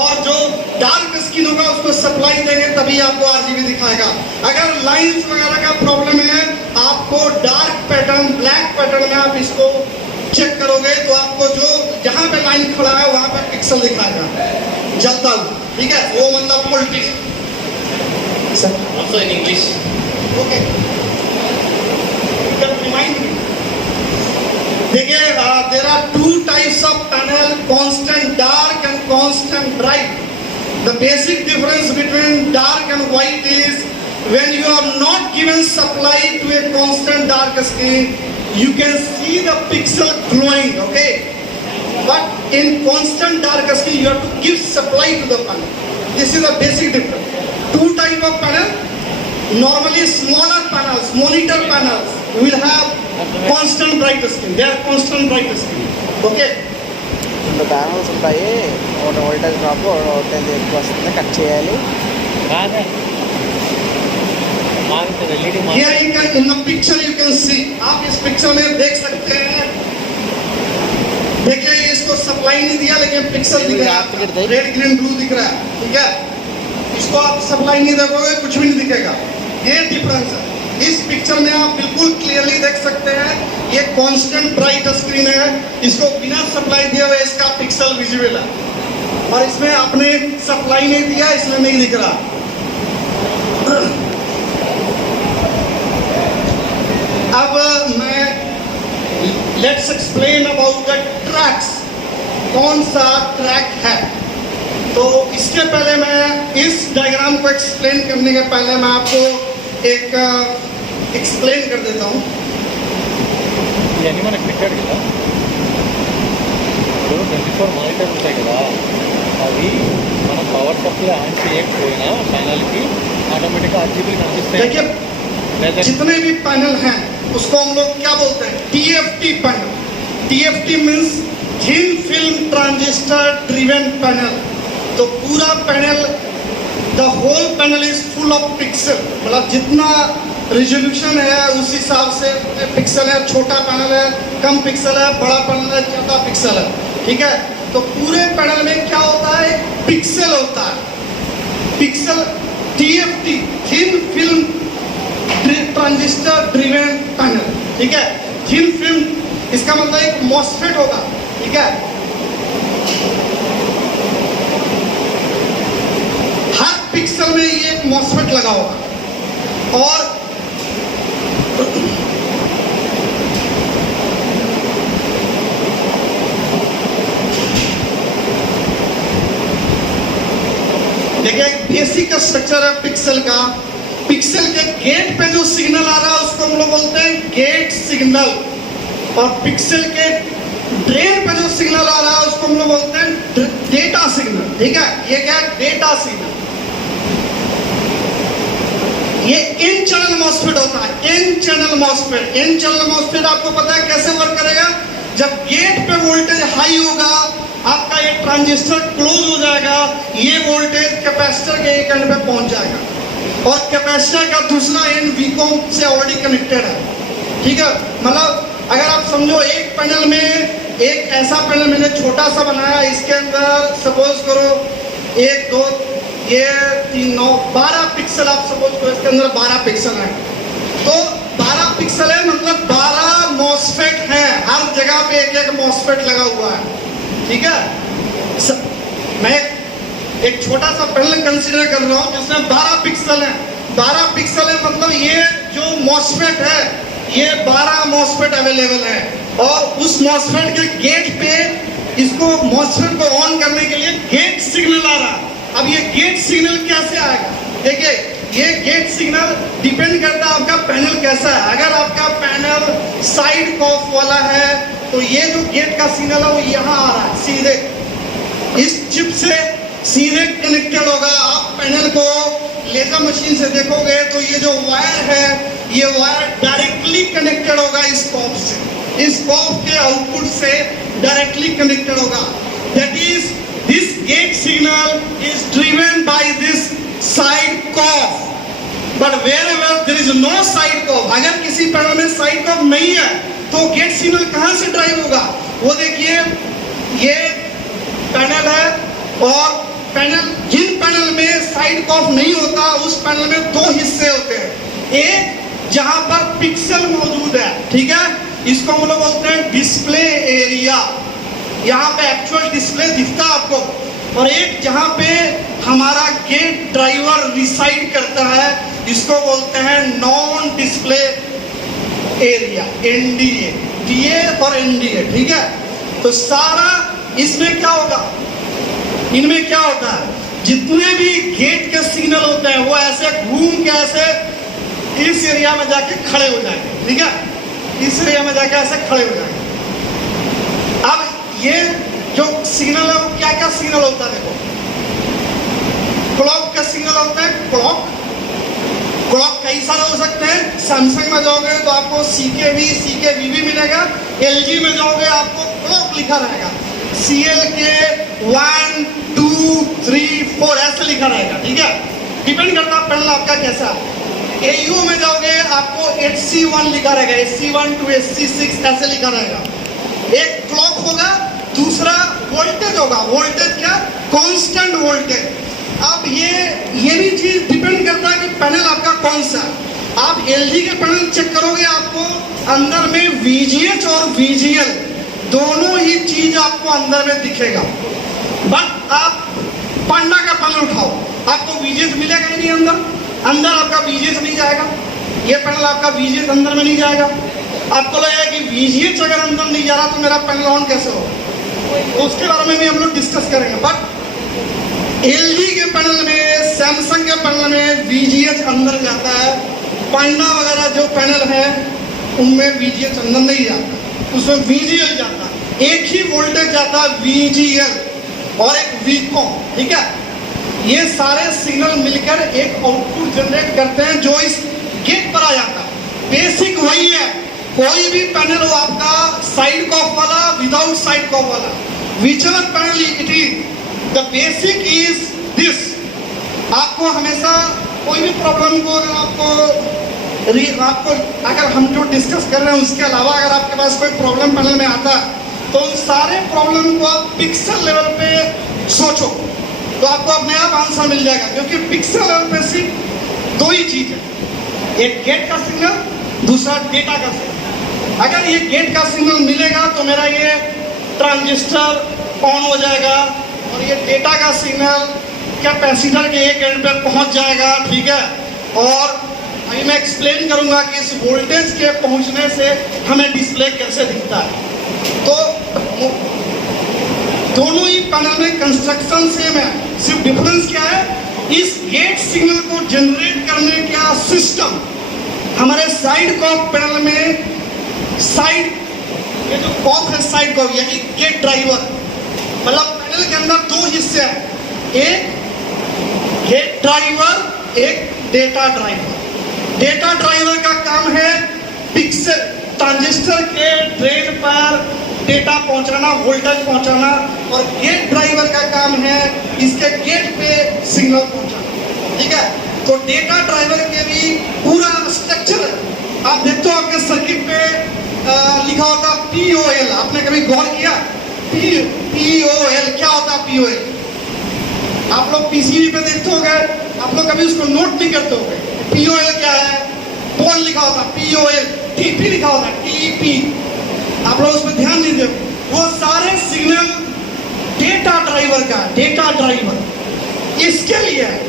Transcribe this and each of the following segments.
और जो dark skin होगा उसको सप्लाई देंगे तभी आपको आरजीबी दिखाएगा। अगर लाइंस वगैरह का प्रॉब्लम है, आपको डार्क पैटर्न, ब्लैक पैटर्न में आप इसको चेक करोगे तो आपको जो जहां पे लाइन खड़ा है वहां पे पिक्सल दिखाएगा जलता हुआ, ठीक है, वो मतलब voltage. Also in English. Okay, remind me. देखिए, there are two types of panel, constant dark and constant bright. The basic difference between dark and white is when you are not given supply to a constant dark screen, you can see the pixel glowing, okay, but in constant dark screen you have to give supply to the panel. This is a basic difference. Two type of panel. Normally smaller panels, monitor panels will have constant bright screen. They are constant bright screen, okay. రెండు panels ఉంటాయి, ఒకటి voltage drop, voltage ఎక్కువ వస్తుంది, cut చేయాలి. Here in the picture you can see, आप इस picture में देख सकते हैं। देखिए, इसको सप्लाई नहीं दिया लेकिन पिक्सल दिख रहा है, रेड ग्रीन ब्लू दिख रहा है, ठीक है। इसको आप सप्लाई नहीं देखोगे कुछ भी नहीं दिखेगा, ये डिफरेंस है। इस पिक्चर में आप बिल्कुल क्लियरली देख सकते हैं, ये कांस्टेंट ब्राइट स्क्रीन है, इसको बिना सप्लाई दिए हुए इसका पिक्सल विजिबल है, और इसमें आपने सप्लाई नहीं दिया इसलिए नहीं दिख रहा। अब मैं let's explain about the tracks, कौन सा ट्रैक है। तो इसके पहले मैं इस डायग्राम को एक्सप्लेन करने के पहले मैं आपको एक एक्सप्लेन कर देता हूँ। ఇవన్నీ మనకు పెట్టాడు కదా, ఇప్పుడు 24 మానిటర్లు ఉంటాయి కదా, అవి మనం పవర్ సప్లై ఆన్ చేయకపోయినా ప్యానల్కి ఆటోమేటిక్గా ఆర్జీబీలు కనిపిస్తాయి। देखिए, जितने भी पैनल हैं उसको हम लोग क्या बोलते हैं, TFT panel. TFT means thin film transistor driven panel. तो पूरा panel, the whole panel is full of pixel, मतलब जितना रिजोल्यूशन है उस हिसाब से पिक्सल है। छोटा पैनल है कम पिक्सल है, बड़ा पैनल है ज़्यादा पिक्सल है, ठीक है। तो पूरे पैनल में क्या होता है, पिक्सल होता है। Pixel TFT, thin film transistor driven panel, ठीक है। थिन फिल्म इसका मतलब एक मॉसफेट होगा, ठीक है। हर पिक्सल में ये एक मॉसफेट लगा होगा, और देखिए, एक बेसिक स्ट्रक्चर है पिक्सल का। पिक्सल के गेट पे जो सिग्नल आ रहा है उसको हम लोग बोलते हैं गेट सिग्नल, और पिक्सल के ड्रेन पे जो सिग्नल आ रहा है उसको हम लोग बोलते हैं डेटा सिग्नल, ठीक है। ये क्या है, डेटा सिग्नल। ये एन चैनल मॉसफेट होता है, N channel MOSFET. N channel MOSFET आपको पता है कैसे वर्क करेगा, जब गेट पे वोल्टेज हाई होगा आपका ये ट्रांजिस्टर क्लोज हो जाएगा, ये वोल्टेज कैपेसिटर के एक एंड पे पहुंच जाएगा, और कैपेसिटर का दूसरा एंड वीकॉम से ऑलरेडी कनेक्टेड है, ठीक है। मतलब अगर आप समझो एक पैनल में, एक ऐसा पैनल मैंने छोटा सा बनाया, इसके अंदर सपोज करो 1 2 ये 3 9 12 पिक्सल, आप सपोज करो इसके अंदर 12 पिक्सल है। तो 12 पिक्सल है मतलब 12 मॉसफेट है, हर जगह पे एक एक मॉसफेट लगा हुआ है, ठीक है। मैं एक छोटा सा पैनल कंसीडर कर रहा हूँ जिसमें 12 पिक्सल है। 12 पिक्सल है मतलब ये जो मॉसफेट है, ये 12 मॉसफेट अवेलेबल है, और उस मॉसफेट के गेट पे इसको मॉसफेट को ऑन करने के लिए गेट सिग्नल आ रहा है। अब ये गेट सिग्नल कैसे आएगा, देखिए ये गेट सिग्नल डिपेंड करता है आपका पैनल कैसा है। अगर आपका पैनल साइड कॉफ वाला है तो ये जो गेट का सिग्नल है वो यहाँ आ रहा है, सीधे इस चिप से सीधे कनेक्टेड होगा। आप पैनल को लेजर मशीन से देखोगे तो ये जो वायर है, ये वायर डायरेक्टली कनेक्टेड होगा इस कॉफ से, इस कॉफ के आउटपुट से डायरेक्टली कनेक्टेड होगा। That is this gate signal is driven by this side COF, but wherever there is no side COF, अगर किसी पैनल में साइड कॉफ नहीं है तो गेट सिग्नल कहां से ड्राइव होगा। वो देखिए ये पैनल है और पैनल, जिन पैनल में साइड कॉफ नहीं होता उस पैनल में दो हिस्से होते हैं। एक जहां पर पिक्सल मौजूद है, ठीक है, इसको हम लोग बोलते हैं डिस्प्ले एरिया, यहाँ पे एक्चुअल डिस्प्ले दिखता है आपको, और एक जहां पे हमारा गेट ड्राइवर रिसाइड करता है, इसको बोलते हैं non display area, NDA, DA और एनडीए, ठीक है। तो सारा इसमें क्या होगा, इनमें क्या होता है, जितने भी गेट के सिग्नल होते हैं वो ऐसे घूम के ऐसे इस एरिया में जाके खड़े हो जाएंगे, ठीक है, इस एरिया में जाके ऐसे खड़े हो जाएंगे। अब ये जो सिग्नल है वो क्या क्या सिग्नल होता है, देखो, क्लॉक का सिग्नल होता है, क्लॉक कई सारे हो सकते हैं। सैमसंग में जाओगे तो आपको CKV, CKVV मिलेगा, LG में जाओगे आपको क्लॉक लिखा रहेगा, CLK 1 2 3 4 ऐसे लिखा रहेगा, ठीक है, डिपेंड करता है पैनल आपका कैसा है। AU में जाओगे आपको HC1 लिखा रहेगा, HC1 to HC6 ऐसे लिखा रहेगा। एक क्लॉक होगा, दूसरा वोल्टेज होगा, वोल्टेज क्या, कांस्टेंट वोल्टेज। अब ये भी चीज डिपेंड करता है कि पैनल आपका कौन सा है। आप LG के पैनल चेक करोगे, आपको अंदर में VGH और VGL दोनों ही चीज आपको अंदर में दिखेगा। बट आप पांडा का पैनल उठाओ, आपको VGH मिलेगा ही नहीं, अंदर आपका VGH नहीं जाएगा, ये पैनल आपका VGH अंदर में नहीं जाएगा। आपको लगेगा कि VGH अगर अंदर नहीं जा रहा तो मेरा पैनल ऑन कैसे होगा, उसके बारे में भी हम लोग डिस्कस करेंगे। बट LG के पैनल में, सैमसंग के पैनल में VGH अंदर जाता है, पांडा वगैरह जो पैनल है उनमें VGH अंदर नहीं जाता, उसमें VGL जाता है। एक ही वोल्टेज जाता है VGL और एक VCOM, ठीक है। ये सारे सिग्नल मिलकर एक आउटपुट जनरेट करते हैं जो इस गेट पर आ जाता है। बेसिक वही है, कोई भी पैनल हो आपका, साइड कॉफ वाला, विदाउट साइड कॉफ वाला, whichever panel it is, the basic is this. आपको हमेशा कोई भी प्रॉब्लम को आपको अगर हम जो डिस्कस कर रहे हैं उसके अलावा अगर आपके पास कोई प्रॉब्लम पैनल में आता है तो उन सारे प्रॉब्लम को आप पिक्सल लेवल पे सोचो तो आपको अपने आप आंसर मिल जाएगा, क्योंकि पिक्सल लेवल पे सिर्फ दो ही चीज है, एक गेट का सिग्नल, दूसरा डेटा का सिग्नल। अगर ये गेट का सिग्नल मिलेगा तो मेरा ये ट्रांजिस्टर ऑन हो जाएगा और ये डेटा का सिग्नल कैपेसिटर के एक एंड पे पहुंच जाएगा, ठीक है। और अभी मैं एक्सप्लेन करूंगा कि इस वोल्टेज के पहुंचने से हमें डिस्प्ले कैसे दिखता है। तो दोनों ही पैनल में कंस्ट्रक्शन सेम है, सिर्फ डिफरेंस क्या है, इस गेट सिग्नल को जनरेट करने का सिस्टम हमारे साइड कॉफ पैनल में, साइड ये जो कॉफ है साइड कॉफ यानी गेट ड्राइवर, मतलब पैनल के अंदर दो हिस्से हैं, एक गेट ड्राइवर, एक डेटा ड्राइवर। डेटा ड्राइवर का काम है पिक्सल ट्रांजिस्टर के ड्रेन पर डेटा पहुंचाना, वोल्टेज पहुंचाना, और गेट ड्राइवर का काम है इसके गेट पे सिग्नल पहुंचाना, ठीक है। तो डेटा ड्राइवर के भी पूरा स्ट्रक्चर है, आप देखते हो आपके सर्किट पे लिखा होता POL, आपने कभी गौर किया POL क्या होता है? POL आप लोग PCB पे देखते होंगे, आप लोग कभी उसको नोट नहीं करते होंगे। POL क्या है? पोल लिखा होता है, POL, TP लिखा होता है, TP, आप लोग उस पर ध्यान नहीं दे। वो सारे सिग्नल डेटा ड्राइवर का, डेटा ड्राइवर इसके लिए है,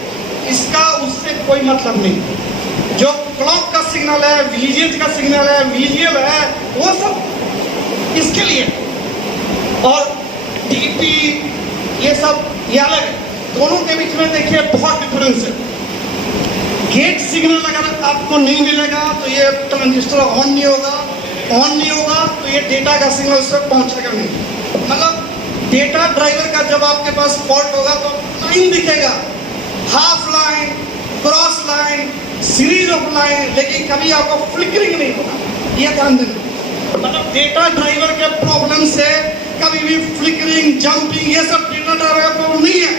इसका उससे कोई मतलब नहीं। जो क्लॉक का सिग्नल है, VGH का सिग्नल है, VGL है, वो सब इसके लिए, और TP ये सब ये अलग है। दोनों के बीच में देखिए बहुत डिफरेंस है। गेट सिग्नल अगर आपको नहीं मिलेगा तो ये ट्रांजिस्टर ऑन नहीं होगा तो ये डेटा का सिग्नल उस तक पहुंचेगा नहीं। मतलब डेटा ड्राइवर का जब आपके पास फॉल्ट होगा तो लाइन दिखेगा, half line, cross line, series of line, लेकिन कभी आपको फ्लिकरिंग नहीं होगा, ये ध्यान देना। मतलब डेटा ड्राइवर के प्रॉब्लम से कभी भी फ्लिकरिंग, जंपिंग, ये सब डेटा ड्राइवर का प्रॉब्लम नहीं है।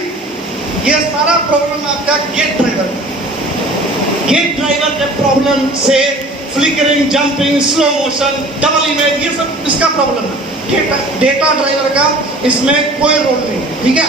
ये सारा प्रॉब्लम आपका गेट ड्राइवर के प्रॉब्लम से flickering, jumping, slow motion, double image, ये सब इसका प्रॉब्लम है। डेटा ड्राइवर का इसमें कोई रोल नहीं, ठीक है।